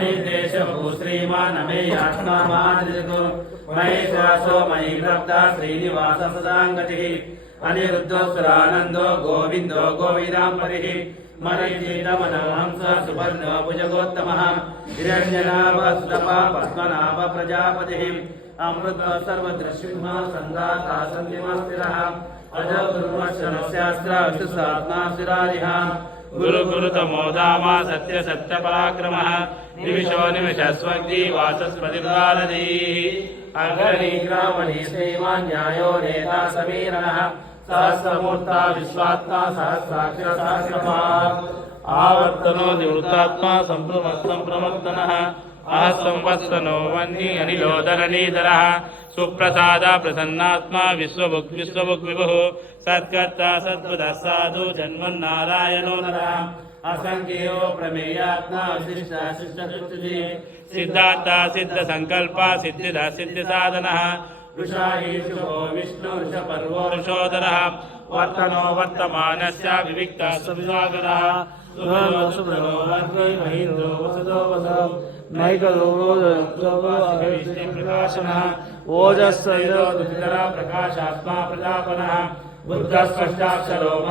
अनिर्देशभू श्रीमानमेयात्मामादिजतु मयि श्वासो मयि ग्रब्धा श्रीनिवास सदाङ्गतिः अनिरुद्धोऽसुरानन्दो गोविन्दो गोविदाम्बरिः मणिजीतमनहंस सुवर्णो भुजगोत्तमः हिरण्यनाभ सुतपा पद्मनाभ प्रजापतिः अमृत सर्वदृशिंह सङ्गाता सन्धिमस्थिरः अज गुरुवचनशास्त्र विशुसात्मा शिरारिः गुरु गुरुतमो धामा सत्य सत्य पराक्रमः निमिषो निमिषस्वग्नि वाचस्पतिर्वालदीः अग्रणी ग्रामणी श्रीमान् न्यायो नेता समीरणः सहस्रमूर्ता विश्वात्मा सहस्राक्षर सहस्रपात् आवर्तनो निवृत्तात्मा संप्रमत्तनः अहस्संवत्सनो वह्नि अनिलोदरनीधरः सुप्रसादा प्रसन्नात्मा विश्वभुक् विभुः सत्कर्ता सद्बुधः साधु जन्मन्नारायणो नरः असंख्यो प्रमेयात्मा विशिष्टशिष्टदृष्टिः सिद्धार्था सिद्धसङ्कल्पा सिद्धिदा सिद्धिसाधनः ऋषायीशुभो विष्णु ऋषपर्वो ऋषोदरः वर्तनो वर्तमानस्य विविक्तः सुविभागरः सुभ्रो महेन्द्रो वसुदो वसो नैकदो प्रकाशनः ओजस्सैरो दुर्धरा प्रकाशात्मा प्रजापनः बुद्धस्पष्टाक्षरो